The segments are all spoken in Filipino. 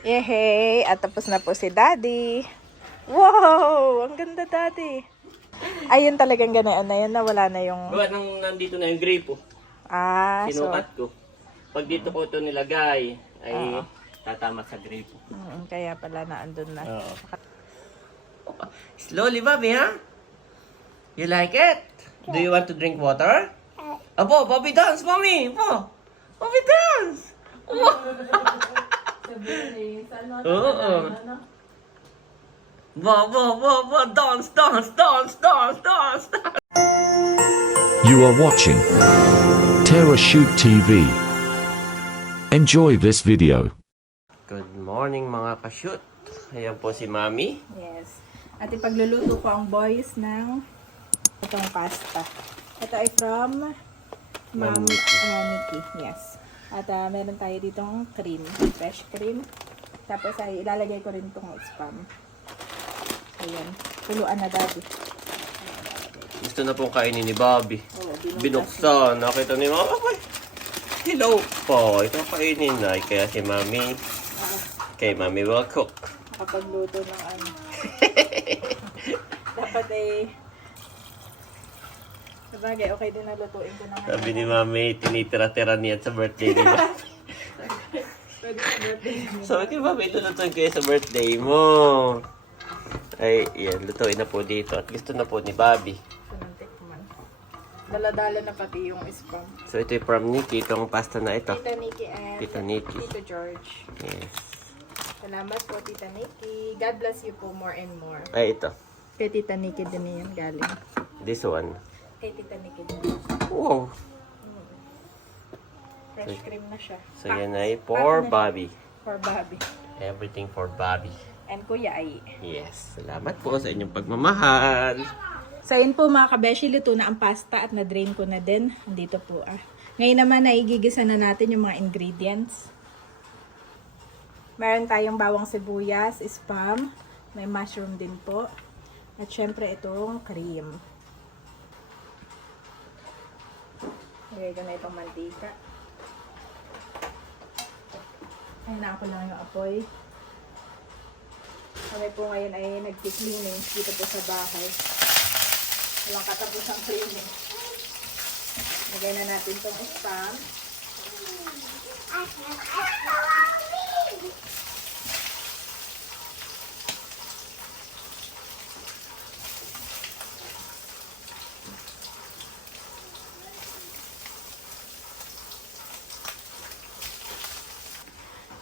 Yehey! At tapos na po si Daddy. Wow! Ang ganda, Daddy. Ayun talagang ganyan na yun na wala na yung... Gawa nang nandito na yung gripo. Sinukat ko. Pag dito ko ito nilagay, ay tatamat sa gripo. Kaya pala naandun na. Oo. Slowly, Bobby, ha? You like it? Do you want to drink water? Abo, Bobby dance, mommy! Po! Bobby dance! Oo. Dance, dance, dance, dance, dance! You are watching Terra Shoot TV. Enjoy this video. Good morning mga ka-shoot. Ayan po si Mami. Yes. At ipagluluto ko ang boys ng itong pasta. Ito ay from Ma'am Nikki. Yes. At meron tayo ditong cream. Fresh cream. Tapos ay ilalagay ko rin itong spam. Ayan. Puluan na, Daddy. Gusto na pong kainin ni Bobby. Oh, Binuksan. Nakita ni Mama ko. Hello po. Ito kainin na. Kaya si Mami. Kay Mami will cook. Nakapagluto ng ano. Dapat sabagay, okay din na lutuin ko na ngayon. Sabi ni Mami, tinitira-tira niya sa birthday niya. Pwede sa birthday. Sabi ni Mami, lulutuin ko yan sa birthday mo. Ay, yan. Lutuin na po dito. At gusto na po ni Bobby. Tikman. Dala-dala na pati yung spam. So, ito yung from Nikki. Itong pasta na ito. Tita Nikki and Tita Nikki. Tito George. Yes. Salamat po, Tita Nikki. God bless you po more and more. Ay, ito. Kay Tita Nikki din yan galing. This one. Kay Tita Nikki din. Wow. Fresh cream na siya. So, yan ay for Bobby. For Bobby. Everything for Bobby. And Kuya ay. Yes. Salamat po sa inyong pagmamahal. So, yun po mga kabeshi, luto na ang pasta at na-drain ko na din. Andito po Ngayon naman ay igigisa na natin yung mga ingredients. Meron tayong bawang sibuyas, spam, may mushroom din po. At syempre itong cream. Lagay ko na itong mantika. Ayun na ako lang yung apoy. Kami po ngayon ay nag-cleaning dito po sa bahay. Walang katapos ang cleaning. Lagay na natin itong spam.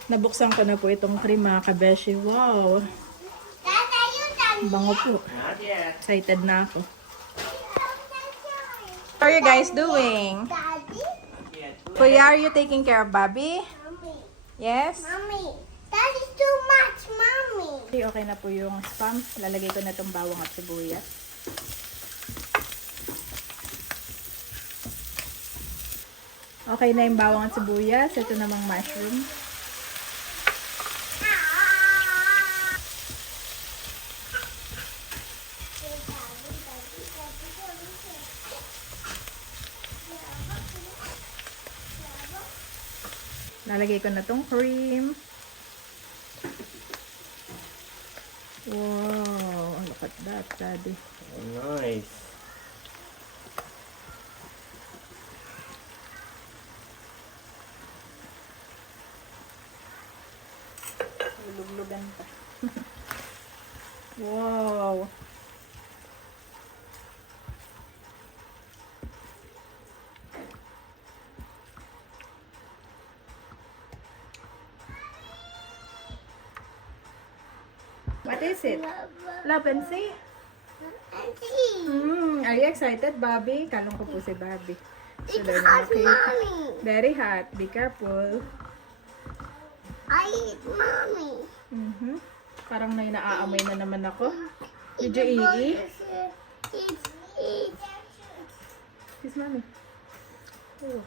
Nabuksan ko na po itong cream mga kabeshi. Wow! Bango po. Excited na ako. What are you guys doing? Kuya, are you taking care of Bobby? Mommy, Yes? Mommy, that is too much, Mommy. Okay na po yung spam. Lalagay ko na itong bawang at sibuyas. Okay na yung bawang at sibuyas. Ito namang mushroom. Lalagay ko na tong cream. Wow, look at that, Daddy. Nice. Luluglugan pa. Wow. What is it? Love and see? Are you excited, Bobby? Kalong ko po si Bobby. So, It's hot, Mommy. very hot. Be careful. I eat Mommy. Parang may naaamoy na naman ako. Did you eat? Eat. Kiss Mommy. Oh.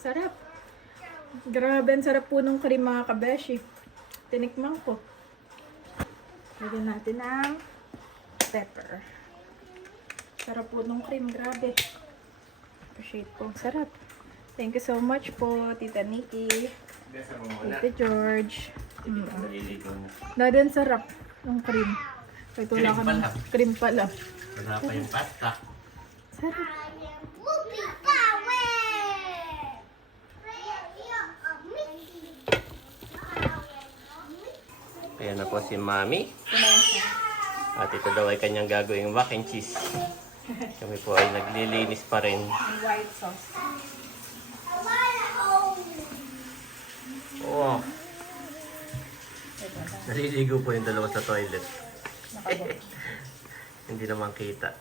Sarap. Grabe, ang sarap po nung cream mga kabeshi. Tinikman ko. Lagyan natin ang pepper. Sarap po nung cream, grabe. Appreciate ko. Sarap. Thank you so much po, Tita Nikki. Tita George. Naliligo na. Dadan sarap ng cream. Kahit wala ka ng cream pala. Wala pa yung pasta. Sarap. Whoopie power! Ayan na po si Mami. Kumain siya. At ito daw ay kanyang gagawing mac and cheese. Kami po ay naglilinis pa rin. Ang white sauce. Oh, Ito na. naliligo po yung dalawa sa toilet. Nakabok. Hindi naman kita.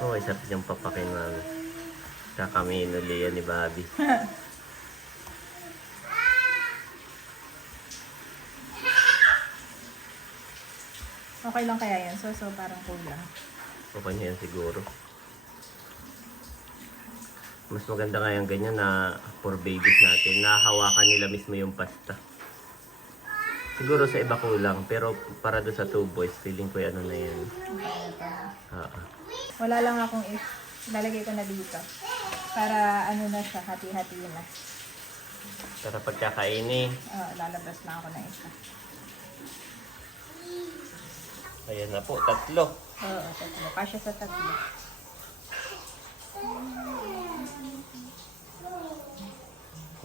Oh, isa pa siyang papakin, Mami. Kami inuli yan ni Bobby. Okay lang kaya yan. So parang kulang. Okay niya yan siguro. Mas maganda nga yung ganyan na for babies natin. Nahawakan nila mismo yung pasta. Siguro sa iba kulang. Pero para doon sa 2 boys, feeling ko ano na yan. Oo. Wala lang akong lalagay ko na dito. Para ano na siya, hati-hati na. Para pagkakainin. Lalabas lang ako ng isa. Ayan na po, 3. Oo, tatlo. Kasya sa tatlo.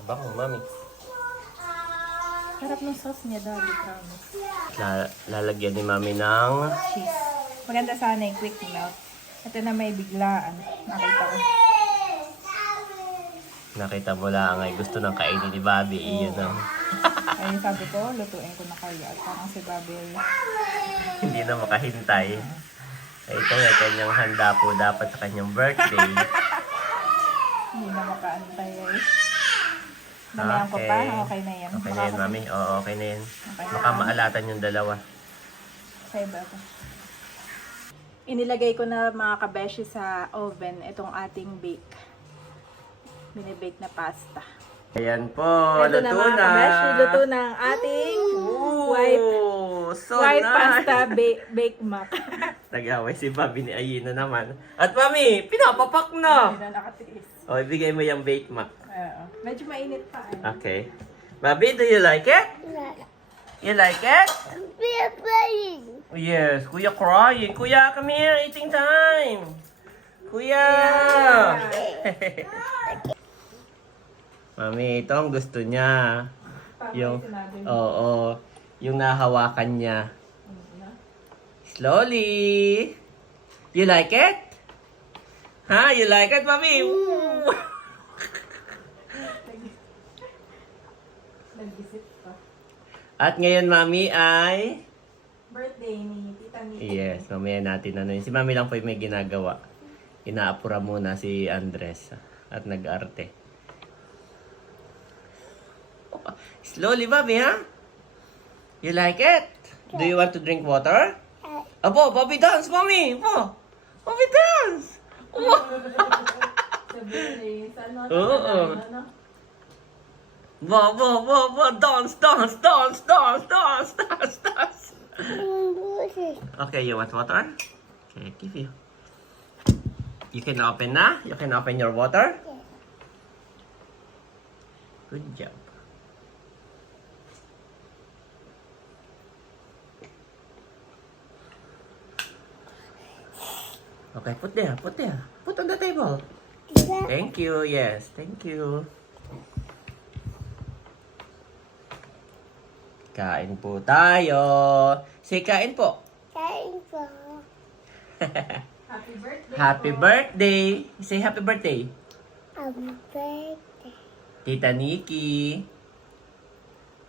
Bango, Mami. Sarap ng sauce niya, Daddy, promise. Lalagyan ni Mami ng... Cheese. Maganda sana yung quick melt. Ito na may biglaan. Nakita ko. Nakita mo lang ay gusto ng kainin ni Bobby. Iyon ang... Ayun sabi ko, lutuin ko na kaya. At parang si Bobby ay Hindi na makahintay. Ay, ito ay kanyang handa po dapat sa kanyang birthday. hindi na makaantay ay. Namayan ko pa, okay na yan. Okay na yan, Mami. Oo, okay na yan. Okay na. Baka maalatan yung dalawa. Sa iba ko. Inilagay ko na mga kabeshi sa oven itong ating bake. Binibake na pasta. Ayan po, Ito luto na mga na. kabeshi, luto na ang ating white So white nice. pasta bake mac. Nag-away si Bobby ni Ayina naman. At Mami, pinapapak na. Hindi na nakatiis. O, ibigay mo yung bake mac. Medyo mainit pa. Okay. Bobby, do you like it? You like it? We're playing. Yes, Kuya crying. Kuya, come here, eating time. Kuya! Mami, ito ang gusto niya. Yung, oo, yung nahawakan niya. Slowly. You like it? Ha? You like it, Mami? Woo! Nag-isip pa. At ngayon, Mami, ay... Birthday ni Tita Nikki. Yes, mamaya natin ano yun. Si Mami lang po yung may ginagawa. Inaapura muna si Andres at nag-arte. Slowly, Bobby, ha? You like it? Do you want to drink water? Abo, Bobby dance, Mommy! Po! Bobby dance! Sa birthday. Saan mo? Oo. Bo, dance, dance, dance, dance, dance, dance, dance. Okay, you want water? Okay, give you. You can open na? You can open your water? Good job. Okay, put there, put there. Put on the table. Thank you, yes, thank you. Kain po tayo. Say kain po. Kain po. Happy birthday. Happy birthday. Say happy birthday. Happy birthday. Tita Nikki.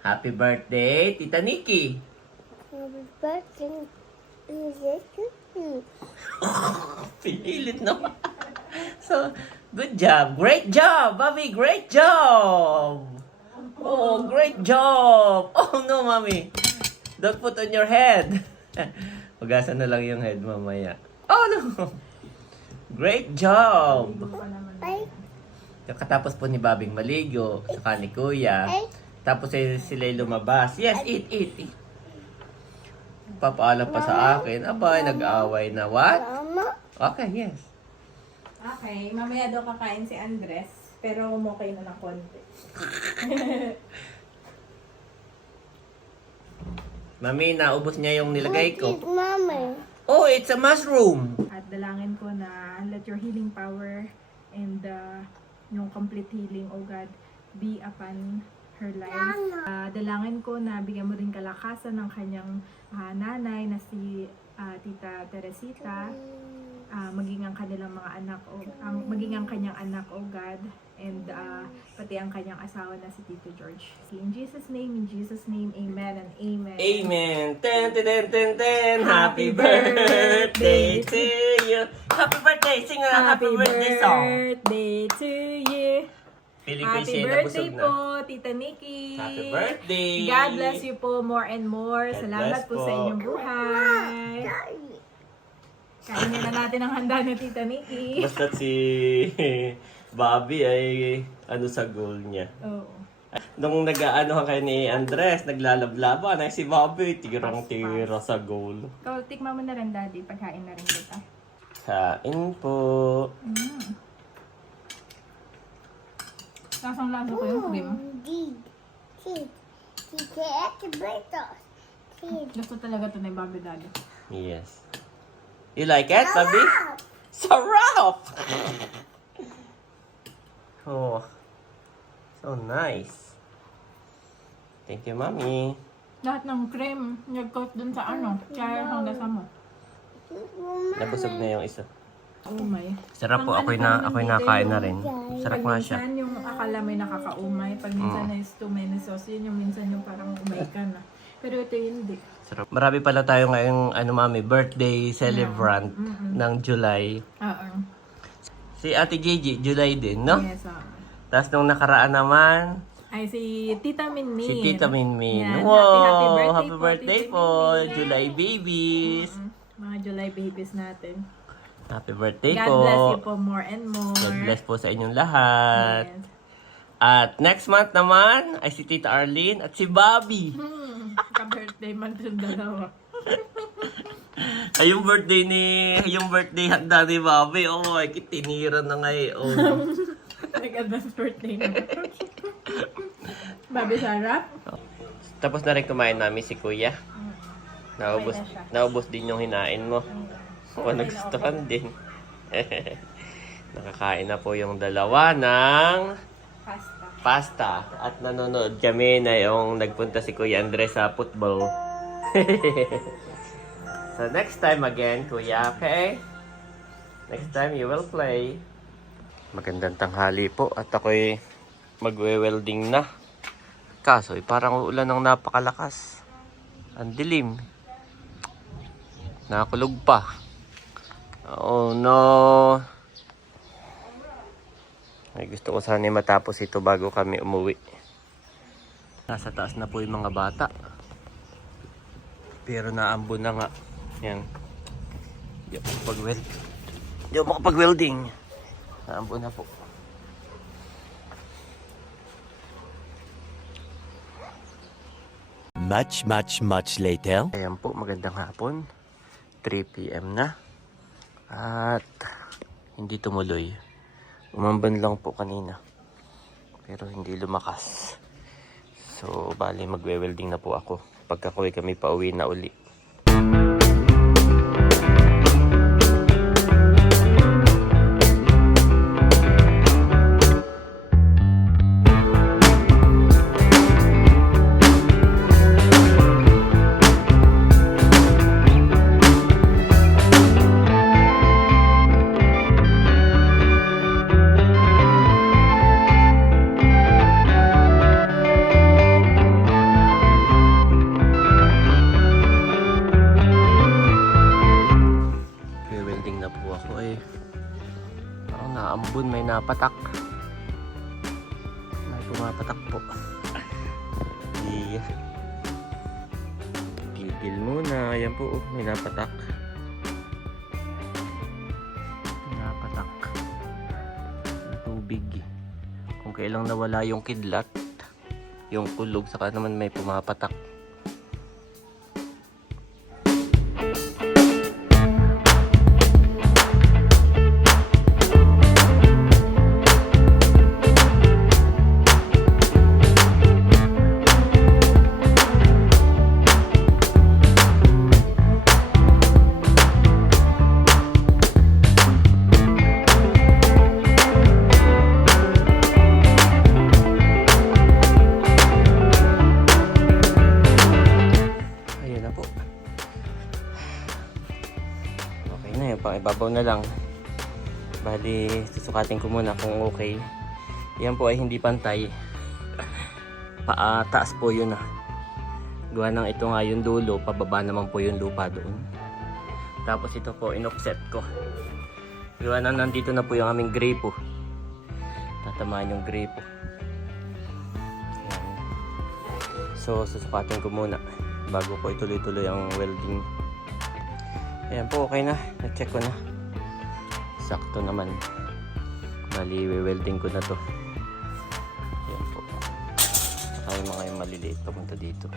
Happy birthday, Tita Nikki. Happy birthday. Pinilit naman. So, good job. Great job, Bobby. Great job. Oh, great job. Oh, no, Mommy. Don't put on your head. Hugasan na lang yung head mamaya. Oh, no. Great job. Ay, Katapos po ni Bobby maligo, saka ni Kuya, Tapos sila lumabas. Yes, eat. Papaalam pa sa akin. Abay, nag-away na. What? Mama. Okay, yes. Okay, mamaya daw kakain si Andres. Pero umukay na ng konti. Mami, naubos niya yung nilagay ko. Mama. Oh, it's a mushroom. At dalangin ko na let your healing power and yung complete healing, oh God, be upon her life. Dalangin ko na bigyan mo rin kalakasan ng kanyang nanay na si Tita Teresita. Maging ang kanilang mga anak, maging ang kanyang anak, oh God, and pati ang kanyang asawa na si Tito George. In Jesus' name, amen and amen. Amen. Ten. Happy birthday to you. Happy birthday. Sing a happy birthday song. Birthday to you. Feeling ko Happy siya birthday nabusog po, na. Tita Nikki. Happy birthday. God bless you po more and more. God Salamat bless po sa po. inyong buhay. Kainin na natin ang handa ni Tita Nikki. Basta si Bobby ay ano sa goal niya. Oo. Nung nag-ano kayo ni Andres, naglalablaban ay si Bobby tirang-tira sa goal. Ikaw, tikman mo na rin, Daddy. Pagkain na rin kita. Kain po. Lasang-lasa ko yung cream. Gusto talaga ito ni Bobby, Daddy. Yes. You like it, Bobby? Sarap! Oh, so nice. Thank you, Mommy. Lahat ng cream, nag-coat dun sa ano, kaya ang lasa mo. Nabusog na yung isa. Oh my. Sarap po, Pang ako'y ano ka naman nakain na dito, rin. Sarap Pag nga siya. minsan yung akala may nakakaumay, pag minsan is too many sauce, yun yung minsan yung parang umay ka na. Pero ito hindi. Sarap. Marami pala tayo ngayong Mami, birthday celebrant ng July. Oo. Si Ate Gigi, July din, no? Yes, Tapos nung nakaraan naman, ay si Tita Minmin. si Tita Minmin. Yan. Wow! Happy birthday po, Tita Minmin. July babies! Mga July babies natin. Happy birthday God po! bless you po more and more. God bless po sa inyong lahat. Yes. At next month naman ay si Tita Arlene at si Bobby. Ka-birthday man yung dalawa. Ay, yung birthday handa ni Bobby. Oh, ay tinira na ngayon. Nag-advance birthday na. Bobby, sarap. Tapos na rin kumain namin si Kuya. Naubos din yung hinain mo. O, nagustuhan din. Nakakain na po yung dalawa ng pasta. At nanonood kami na yung nagpunta si Kuya Andres sa football. So next time again, Kuya, okay? Next time you will play. Magandang tanghali po at ako'y magwe-welding na. Kaso, parang uulan ng napakalakas. Ang dilim. Nakakulog pa. Oh no. Ay, gusto ko sana matapos ito bago kami umuwi. Nasa taas na po yung mga bata. Pero naambon na nga. Yan. Di ako makapag-welding. Naambon na po. Much later. Ayan po, magandang hapon. 3 PM na. At hindi tumuloy. Umamban lang po kanina. Pero hindi lumakas. So, bali magwe-welding na po ako. Pagkakuwi kami pauwi na uli. Welding na po ako eh. Parang naambun, may napatak. May pumapatak po. Gigil muna. Ayan po, may napatak. Napatak. Ang tubig. Kung kailang nawala yung kidlat, yung kulog, saka naman may pumapatak. Ayun na po. Okay na yun, pang ibabaw na lang. Bali, susukatin ko muna kung okay. Yan po ay hindi pantay. Taas po yun Gawa ng ito nga yung dulo, pababa naman po yung lupa doon. Tapos ito po, in-offset ko. Gawa na nandito na po yung aming grapo. Tatamaan yung grapo. Yan. So, susukatin ko muna bago ko ituloy-tuloy ang welding. Ayan po, okay na. Na-check ko na. Sakto naman. Bali, welding ko na to. Ayan po. Saka yung mga yung maliliit papunta dito.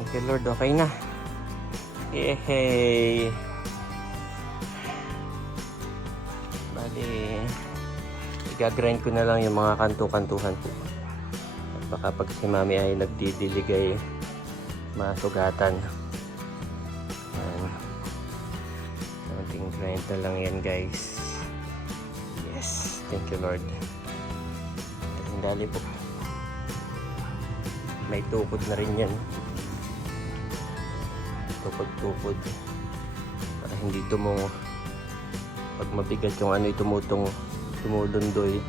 Thank you Lord, okay na. Yehey! Bali, i-grind ko na lang yung mga kanto-kantuhan po. At baka pag si mami ay nagdidilig ay masugatan. Konting grind na lang yan guys. Yes, thank you Lord. Dali po. May tukod na rin yan. Tukod-tukod. Para hindi tumungo. Pag mabigat yung ano tumudundoy.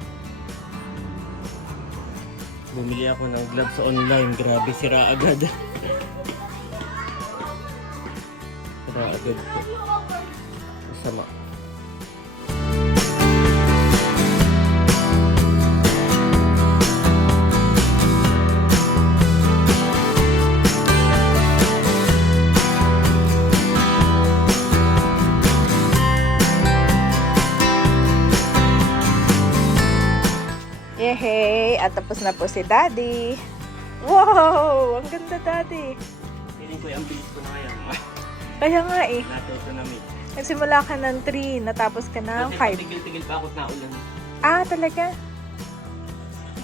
Bumili ako ng gloves online. Grabe, sira agad. Sira agad po. Masama. Yehey! At tapos na po si Daddy. Wow! Ang ganda, Daddy. Feeling ko yung bilis ko na ngayon. Kaya nga eh. Natuto na may. Nagsimula ka ng 3, natapos ka ng 5. Kasi tigil-tigil pa ako na ulan. Ah, talaga?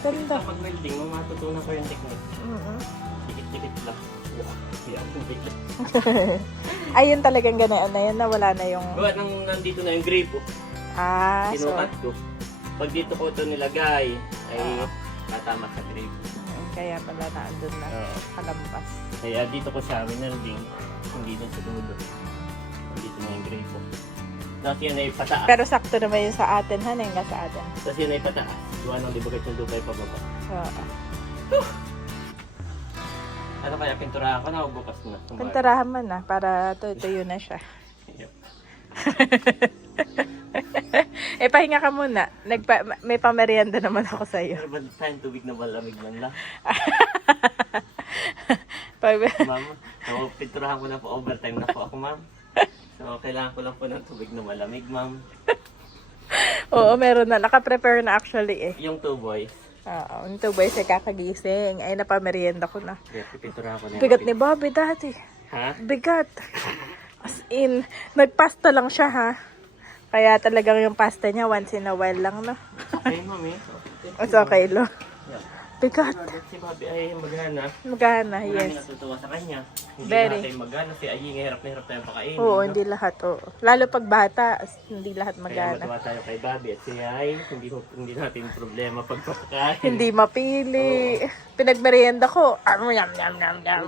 Ganda. Kapag welding, matutunan ko yung technique. Dikit-dikit lang. Ayun talagang ganaan na yan, nawala na yung... Gawa nang nandito na yung grape. Ah, so... Sinukat ko. Pag dito ko ito nilagay, ay tatama sa grape. Kaya pala naandun na. Kalampas. Kaya dito ko siya winelding, hindi dun sa dulo. Dito na yung grape. Tapos yan ay pataas. Pero sakto naman yun sa atin, han, nga sa atin. Tapos yan ay pataas. Gawa nang libagat yung lupay pababa. Oo. Ano kaya pinturahan ko na o bukas na? Pinturahan man na, para tuyo na siya. Yep. Pahinga ka muna. May pamerienda naman ako sa'yo. Pero ba tayong tubig na malamig man lang? Ma'am, so pinturahan ko na po, overtime na po ako, ma'am. So kailangan ko lang po ng tubig na malamig, ma'am. Oo, meron na. Naka-prepare na actually eh. Yung 2 boys. Oo, yung 2 boys ay kakagising. Ay, napamerienda ko na. Kaya pipinturahan ko na. Bigat ni Bobby dati. Ha? Bigat. As in, nagpasta lang siya ha. Kaya talagang yung pasta niya once in a while lang na. Okay, ma'am eh. It's okay lo. Yeah. Bigat. Si Bobby ay maghana. Magana, Maraming yes. natutuwa sa kanya. Hindi Very. lahat ay maghana. Si Aying hirap na hirap tayo pakainin. Oo, no? hindi lahat. Oo. Lalo pag bata, hindi lahat Kaya magana. matuwa tayo kay Bobby at si Ay, hindi natin problema pagpapakain. Hindi mapili. Pinagmerienda ko. Yum, yum, yum, yum.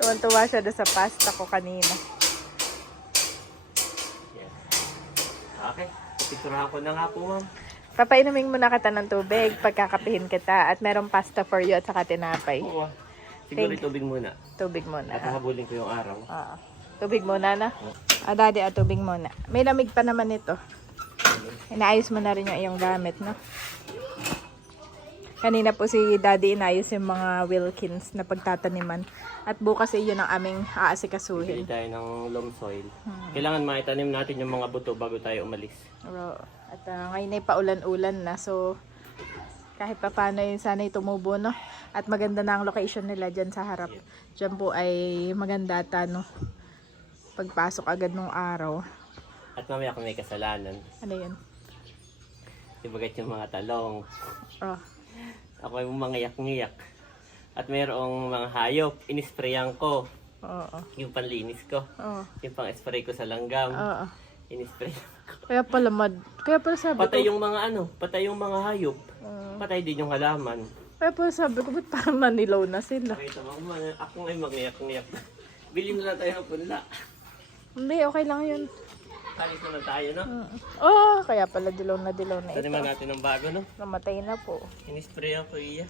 Tuwan-tuwa siya doon sa pasta ko kanina. Yes. Okay, picturehan ko na nga po, ma'am. Papainumin muna kita ng tubig, pagkakapihin kita. At merong pasta for you at saka tinapay. Oo. Siguro Thank- tubig muna. Tubig muna. At hahabulin ko yung araw. Oo. Tubig muna na. Daddy, tubig muna. May lamig pa naman ito. Inaayos mo na rin yung iyong gamit, no? Kanina po si Daddy inayos yung mga Wilkins na pagtataniman. At bukas yun ang aming Bili aasikasuhin. tayo ng loam soil. Kailangan maitanim natin yung mga buto bago tayo umalis. At ngayon ay paulan-ulan na. So, kahit pa paano yun, sana'y tumubo, no? At maganda na ang location nila dyan sa harap. Dyan po ay maganda ata, no? Pagpasok agad nung araw. At mamaya kung may kasalanan, Ano yun? ibagat yung mga talong. Oh. Ako ay mangiyak-ngiyak. At mayroong mga hayop, inisprayan ko. Oo. Yung panlinis ko. Oo. Yung pang-spray ko sa langgam. Oo. Inispray. Kaya pala sabi Patay ko. yung mga patay yung mga hayop. Patay din yung halaman. Kaya pala sabi ko, ba't parang nanilaw na sila? Nakita mo, ako ay mangiyak-ngiyak. Bilhin na lang tayo ng punla. Hindi, okay lang yun. Alis na lang tayo, no? Kaya pala dilaw na ito. Taniman natin ng bago, no? Namatay na po. Inispray ako iya.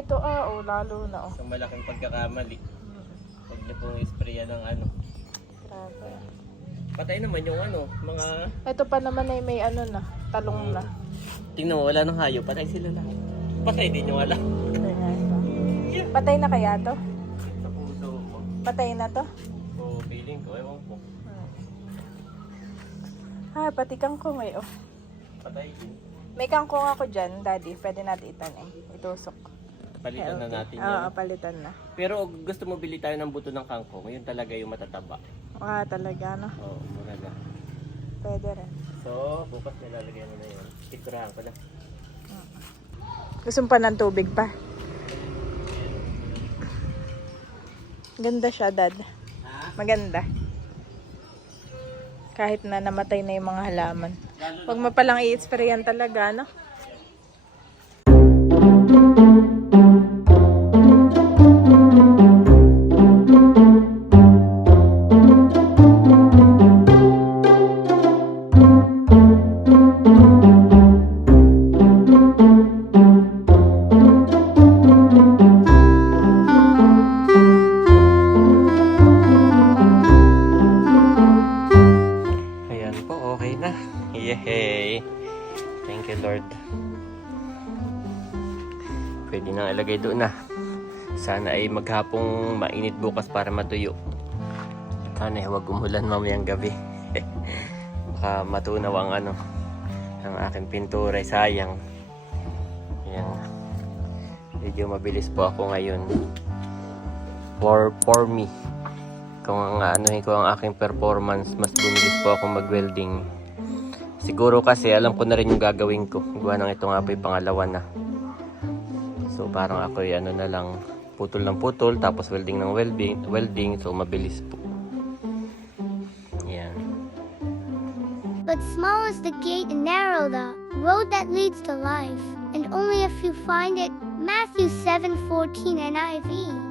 Ito lalo na Sa malaking pagkakamali. Huwag niyo pong isprayan ng Grabe. Patay naman yung mga... Ito pa naman ay may na, talong na. Tingnan mo, wala nang hayop. Patay sila lang. Patay din yung wala. Patay na kaya to? Sa puso mo. Patay na to? So, feeling ko, ewan ko. Pati kangkong eh. Patay din. May kangkong ako dyan, Daddy. Pwede natin itanim. Itusok. Palitan na natin Oo, yan. palitan na. Pero gusto mo bili tayo ng buto ng kangkong, yun talaga yung matataba. Talaga, no? Oo, mura na. Pwede rin. So, bukas nilalagyan mo na yun. Titurahan ko na. Gusto mo pa ng tubig pa? Ganda siya, Dad. Maganda. Kahit na namatay na yung mga halaman. Huwag mo palang i-sprayan talaga, no? Ayan po, okay na. Yay! Thank you, Lord. Pwede nang ilagay doon na. Sana ay maghapong mainit bukas para matuyo. Sana ay huwag umulan mamayang gabi. Baka matunaw ang ang aking pintura. Sayang. Ayan. Medyo mabilis po ako ngayon. For me. Kung anuhin ko ang aking performance, mas bumilis po ako mag-welding. Siguro kasi alam ko na rin yung gagawin ko. Gawa ng ito nga po yung pangalawa na. So parang ako na lang, putol ng putol, tapos welding ng welding, so mabilis po. Yan. But small is the gate and narrow the road that leads to life, and only if you find it. Matthew 7:14 NIV.